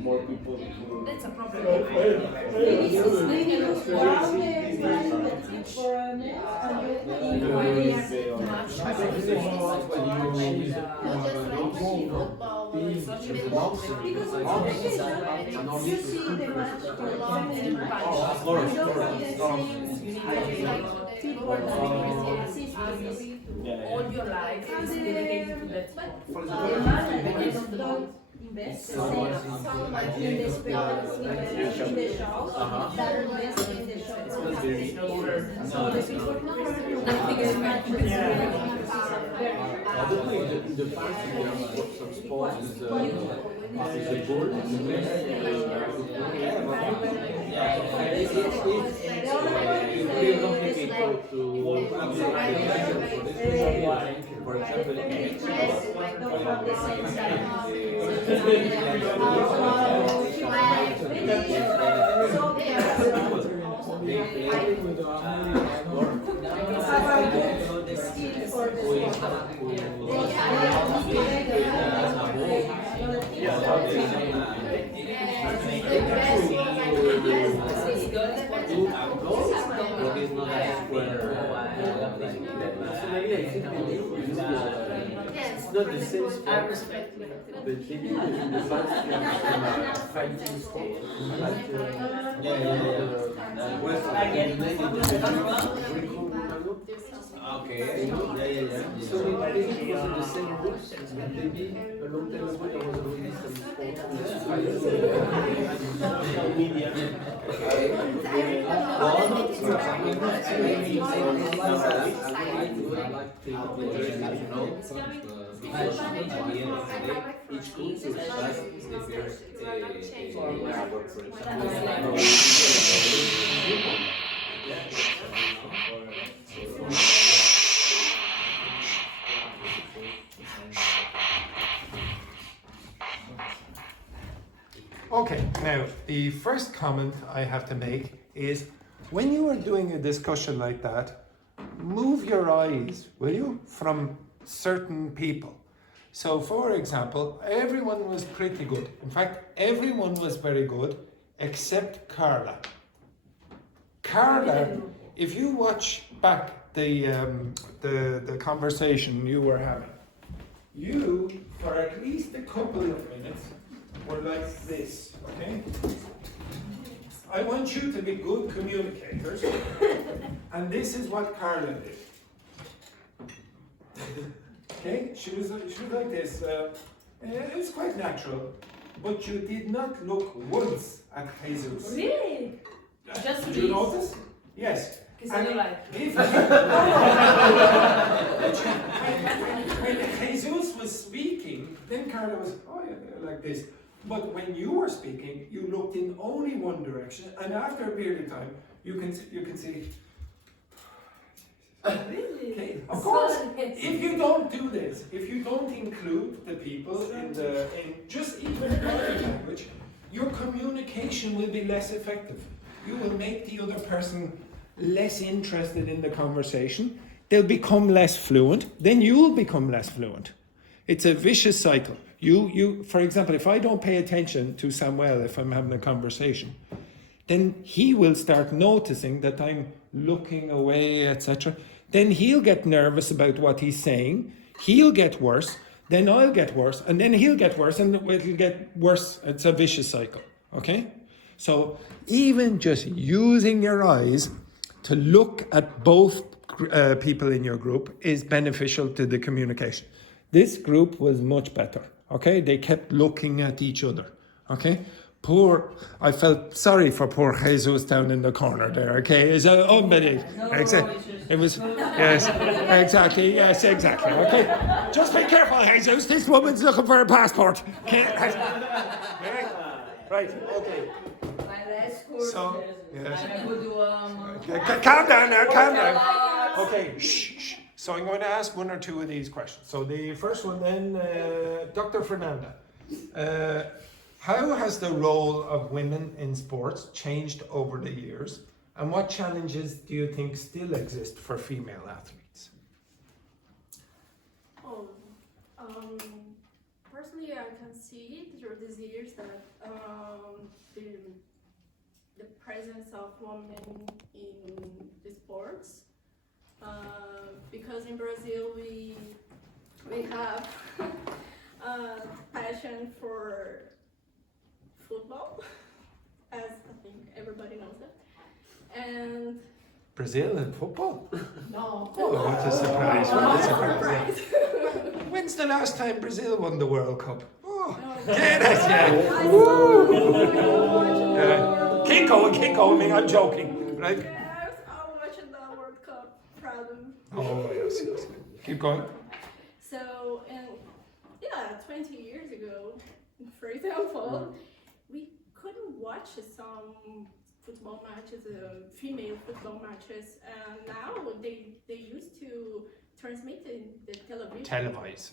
More people. That's a problem. For a minute, you see the match for family match. People that assist All your life is dedicated to that sport. don't invest the same in the spectacles, in the shows, that invest in the shows. So the people who get matches I don't know in the past there are some sports is the ball, for example, don't have the same size. they play with the it's not the same sport. But maybe in the past fighting sport. Okay. So I think it was in the same rules. Maybe a long time ago there was already some each group to pass Okay, now the first comment I have to make is when you are doing a discussion like that, move your eyes, will you, from certain people. So, for example, everyone was pretty good. In fact, everyone was very good except Carla. Carla, if you watch back the conversation you were having, you, for at least a couple of minutes, were like this, okay? I want you to be good communicators, and this is what Carla did. Okay, she was like this. It was quite natural, but you did not look once at Jesus. Really? Just did you notice? Yes. And like. When Jesus was speaking, then Carla was like this. But when you were speaking, you looked in only one direction, and after a period of time, you can see. Really? Okay. Of course, if you don't do this, if you don't include the people in just even body language, your communication will be less effective. You will make the other person less interested in the conversation. They'll become less fluent. Then you'll become less fluent. It's a vicious cycle. You, for example, if I don't pay attention to Samuel if I'm having a conversation, then he will start noticing that I'm looking away, etc. Then he'll get nervous about what he's saying. He'll get worse. Then I'll get worse, and then he'll get worse, and it'll get worse. It's a vicious cycle. Okay? So even just using your eyes to look at both people in your group is beneficial to the communication. This group was much better. Okay? They kept looking at each other. Okay? I felt sorry for poor Jesus down in the corner there. Okay? It's unbelievable. It was, yes, exactly, yes, exactly. Okay? Just be careful, Jesus. This woman's looking for a passport. Okay? Right, okay. So, yes. Calm down now, calm down. Okay, shh. So I'm going to ask one or two of these questions. So the first one then, Dr. Fernanda. How has the role of women in sports changed over the years? And what challenges do you think still exist for female athletes? Personally, I can see through these years that the presence of women in the sports, because in Brazil we have passion for football, as I think everybody knows it. And Brazil and football? no. Oh, what a surprise. What a surprise. When's the last time Brazil won the World Cup? Oh, get it, yeah. Woo! Keep going, I'm joking, right? Yeah, I was watching the World Cup, proud of. Oh, yes. Keep going. So, and yeah, 20 years ago, for example, we couldn't watch some football matches, female football matches, and now they used to transmit the television. Televise.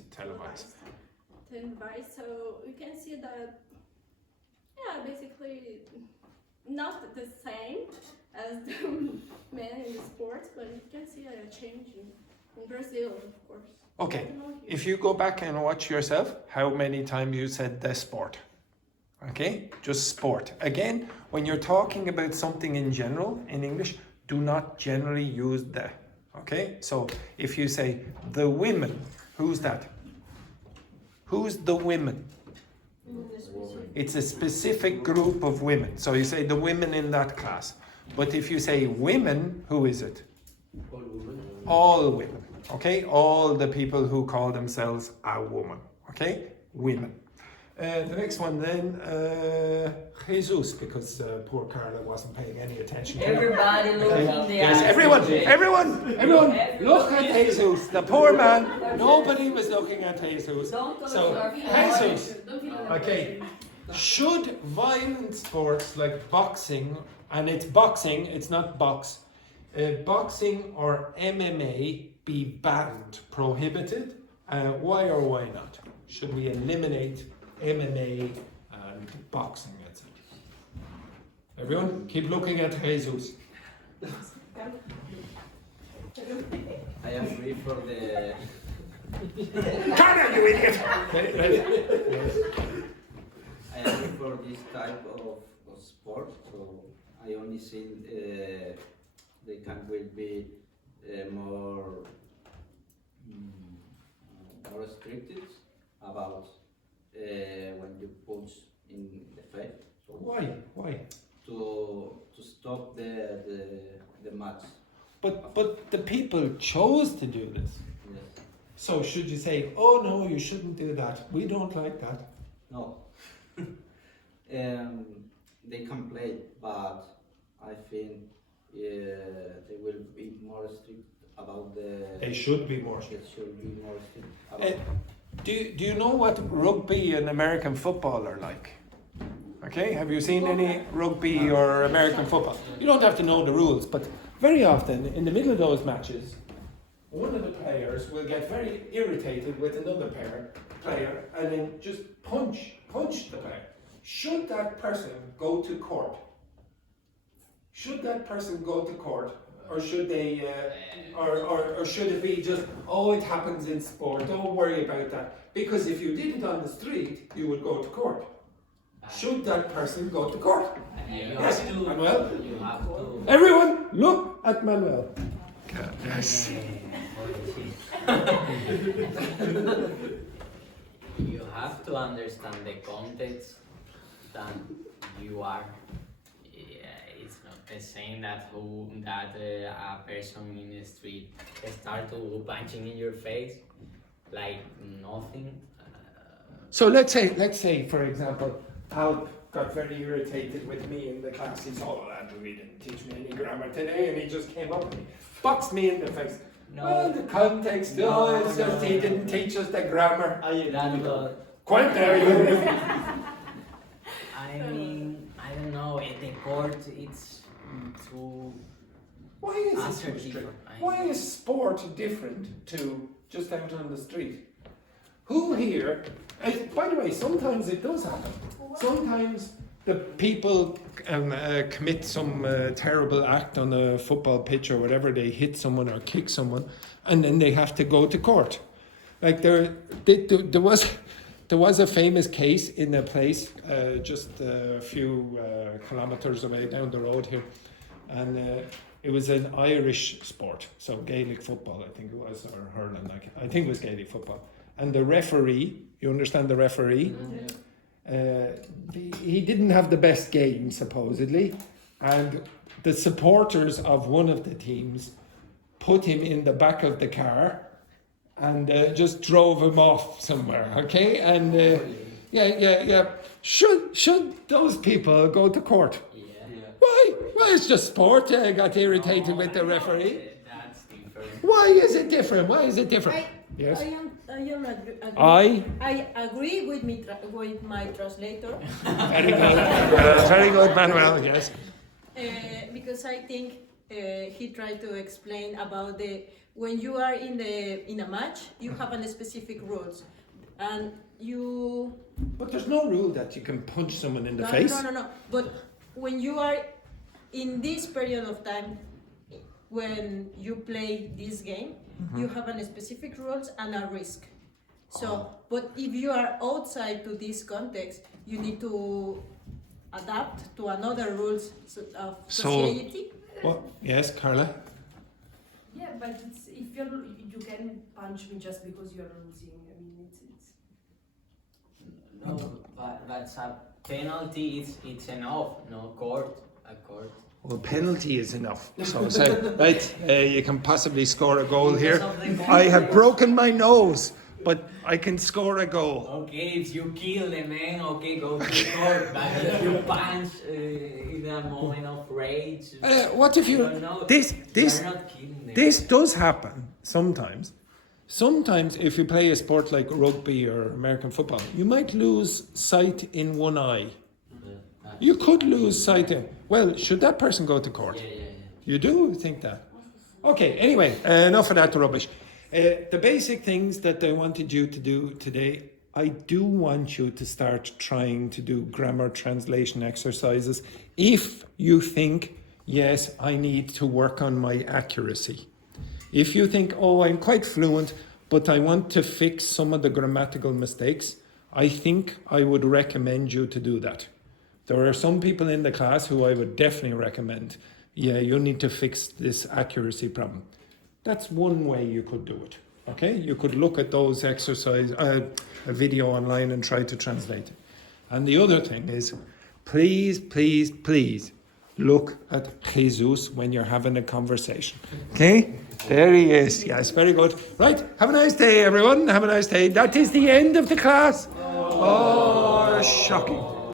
So you can see that, yeah, basically not the same as the men in the sports, but you can see a change in Brazil, of course. Okay, if you go back and watch yourself, how many times you said the sport? Okay, just sport. Again, when you're talking about something in general, in English, do not generally use the. Okay, so if you say the women, who's that? Who's the women? It's a specific group of women. So you say the women in that class. But if you say women, who is it? All women. All women. Okay, all the people who call themselves a woman. Okay, women. The next one then, Jesus, because poor Carla wasn't paying any attention to him. Everybody look in the Yes, eyes. everyone, look at Jesus, the poor man. Nobody was looking at Jesus. So, Jesus, okay, should violent sports like boxing, and it's boxing, it's not box, boxing or MMA be banned, prohibited? Why or why not? Should we eliminate MMA and boxing, etc.? Everyone, keep looking at Jesus. I agree for the. Come on, you idiot! I agree for this type of sport. So I only think they will be more restricted about when you punch in the face. So Why? To stop the match. But the people chose to do this. Yes. So should you say, oh no, you shouldn't do that. We don't like that. No. They can play, but I think they will be more strict about the. They should be more. They should be more strict about. Do you know what rugby and American football are like? Okay, have you seen any rugby or American football? You don't have to know the rules, but very often in the middle of those matches, one of the players will get very irritated with another player and then just punch the player. Should that person go to court? Should that person go to court, or should they, or should it be just, oh, it happens in sport, don't worry about that? Because if you did it on the street, you would go to court. should that person go to court? You Yes, have to. Manuel. You have to. Everyone, look at Manuel. Yes. You have to understand the context that you are. Yeah, it's not the same that a person in the street start to punching in your face like nothing. So let's say, for example, Alp got very irritated with me in the class. He said, "Oh, Andrew, he didn't teach me any grammar today," and he just came up and boxed me in the face. No. Well, the context, it's just he didn't teach us the grammar. Quite there, you. I mean, I don't know. In the court, it's too. Why is it so strict? Why is sport different to just out on the street? Who here? By the way, sometimes it does happen. Sometimes the people commit some terrible act on a football pitch or whatever. They hit someone or kick someone, and then they have to go to court. Like there was a famous case in a place just a few kilometers away down the road here, and it was an Irish sport, so Gaelic football, I think it was, or hurling. I think it was Gaelic football. And the referee, you understand the referee? He didn't have the best game, supposedly, and the supporters of one of the teams put him in the back of the car and just drove him off somewhere, okay? And yeah. Should those people go to court? Yeah. Why? Well, it's just sport. I got irritated with the referee. That's different. Why is it different? Why is it different? Yes. I agree with my translator. Very good. Very good, Manuel. Yes. Because I think he tried to explain about when you are in a match, you have a specific rules, and you. But there's no rule that you can punch someone in the face. No. But when you are in this period of time, when you play this game, you have a specific rules and a risk. So, but if you are outside to this context, you need to adapt to another rules of society. What? Yes, Carla. Yeah, but it's, if you can punch me just because you're losing. I mean, it's. No, but that's a penalty. It's enough. No court. A court. Well, penalty is enough. So right, you can possibly score a goal here. I have broken my nose, but I can score a goal. Okay, if you kill the man, okay, go to the court. But if you punch in a moment of rage, what if you? You're not killing them. This does happen sometimes. Sometimes, if you play a sport like rugby or American football, you might lose sight in one eye. You could lose sight in. Well, should that person go to court? Yeah. You do think that? Okay, anyway, enough of that rubbish. The basic things that I wanted you to do today, I do want you to start trying to do grammar translation exercises if you think, yes, I need to work on my accuracy. If you think, oh, I'm quite fluent, but I want to fix some of the grammatical mistakes, I think I would recommend you to do that. There are some people in the class who I would definitely recommend, yeah, you need to fix this accuracy problem. That's one way you could do it, okay? You could look at those exercises, a video online and try to translate it. And the other thing is, please look at Jesus when you're having a conversation, okay? There he is, yes, very good. Right, have a nice day, everyone. Have a nice day. That is the end of the class. Oh, shocking.